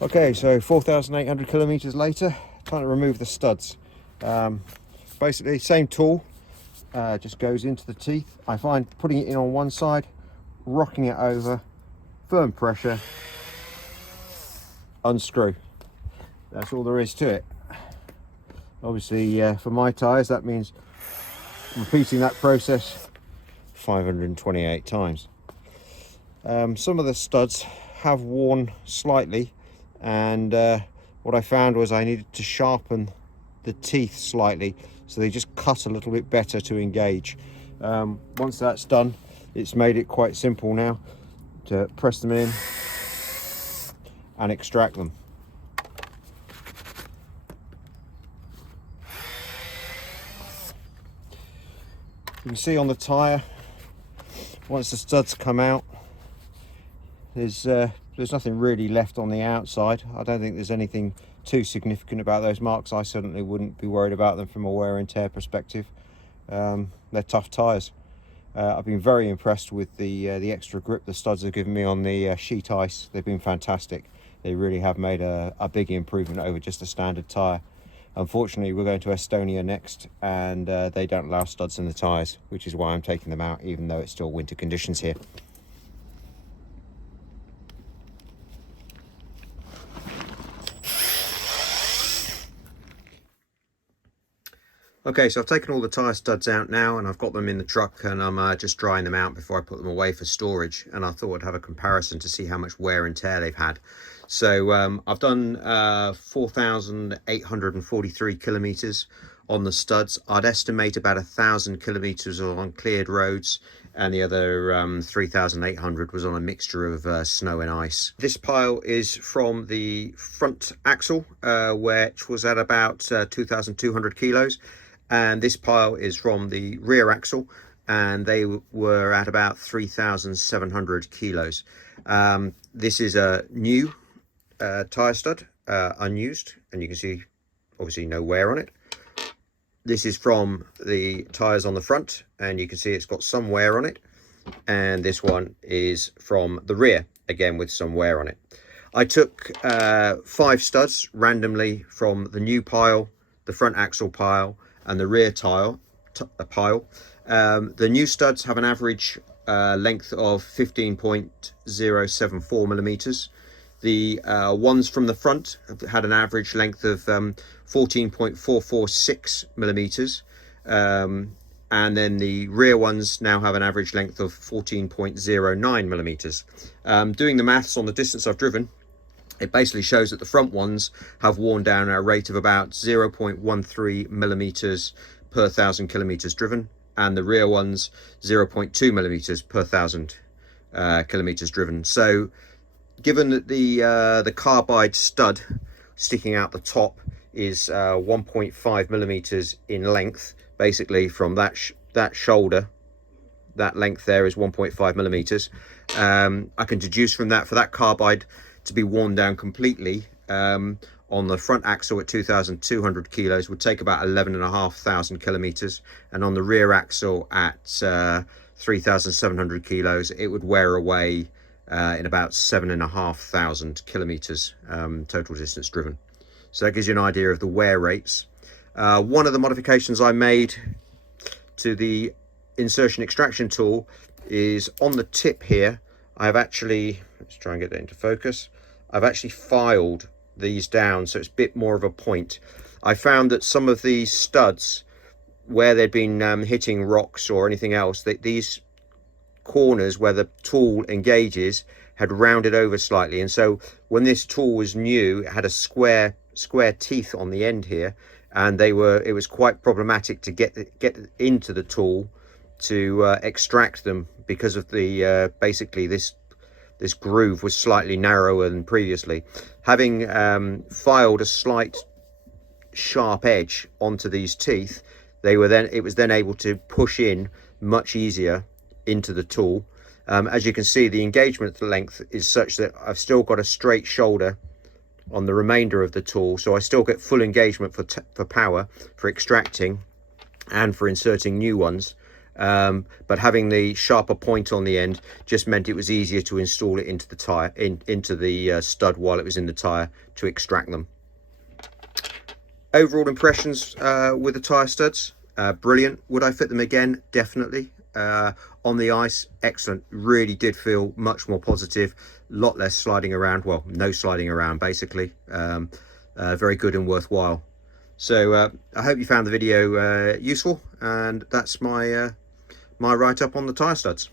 Okay, so 4,800 kilometers later, time to remove the studs. Basically, same tool, just goes into the teeth. I find putting it in on one side, rocking it over, firm pressure, unscrew. That's all there is to it. Obviously, for my tyres, that means repeating that process 528 times. Some of the studs have worn slightly, and what I found was I needed to sharpen the teeth slightly so they just cut a little bit better to engage. Once that's done, it's made it quite simple now to press them in and extract them. You can see on the tyre, once the studs come out, there's nothing really left on the outside. I don't think there's anything too significant about those marks. I certainly wouldn't be worried about them from a wear and tear perspective. They're tough tyres. I've been very impressed with the extra grip the studs have given me on the sheet ice. They've been fantastic. They really have made a big improvement over just a standard tyre. Unfortunately, we're going to Estonia next, and they don't allow studs in the tyres, which is why I'm taking them out, even though it's still winter conditions here. Okay, so I've taken all the tyre studs out now, and I've got them in the truck, and I'm just drying them out before I put them away for storage. And I thought I'd have a comparison to see how much wear and tear they've had. So I've done 4,843 kilometers on the studs. I'd estimate about 1,000 kilometers on cleared roads, and the other 3,800 was on a mixture of snow and ice. This pile is from the front axle, which was at about 2,200 kilos. And this pile is from the rear axle, and they were at about 3,700 kilos. This is a new tyre stud, unused, and you can see obviously no wear on it. This is from the tyres on the front, and you can see it's got some wear on it. And this one is from the rear, again with some wear on it. I took 5 studs randomly from the new pile, the front axle pile, and the rear pile. The new studs have an average length of 15.074 millimeters. The ones from the front had an average length of 14.446 millimeters. And then the rear ones now have an average length of 14.09 millimeters. Doing the maths on the distance I've driven, it basically shows that the front ones have worn down at a rate of about 0.13 millimeters per 1,000 kilometers driven, and the rear ones 0.2 millimeters per 1,000 kilometers driven. So given that the carbide stud sticking out the top is 1.5 millimeters in length, basically from that shoulder, that length there is 1.5 millimeters. I can deduce from that, for that carbide to be worn down completely on the front axle at 2,200 kilos would take about 11,500 kilometers, and on the rear axle at 3,700 kilos it would wear away in about 7,500 kilometers total distance driven. So that gives you an idea of the wear rates. One of the modifications I made to the insertion extraction tool is on the tip here. I've actually, let's try and get that into focus, I've actually filed these down so it's a bit more of a point. I found that some of these studs, where they'd been hitting rocks or anything else, that these corners where the tool engages had rounded over slightly, and so when this tool was new, it had a square teeth on the end here, and it was quite problematic to get into the tool to extract them, because of the basically this groove was slightly narrower than previously. Having filed a slight sharp edge onto these teeth, it was then able to push in much easier into the tool. As you can see, the engagement length is such that I've still got a straight shoulder on the remainder of the tool, so I still get full engagement for power, for extracting and for inserting new ones. but having the sharper point on the end just meant it was easier to install it into the tyre, into the stud while it was in the tyre, to extract them. Overall impressions with the tyre studs, brilliant. Would I fit them again? Definitely. On the ice, excellent. Really did feel much more positive, a lot less sliding around, well, no sliding around basically. Very good and worthwhile. So I hope you found the video useful, and that's my my write-up on the tyre studs.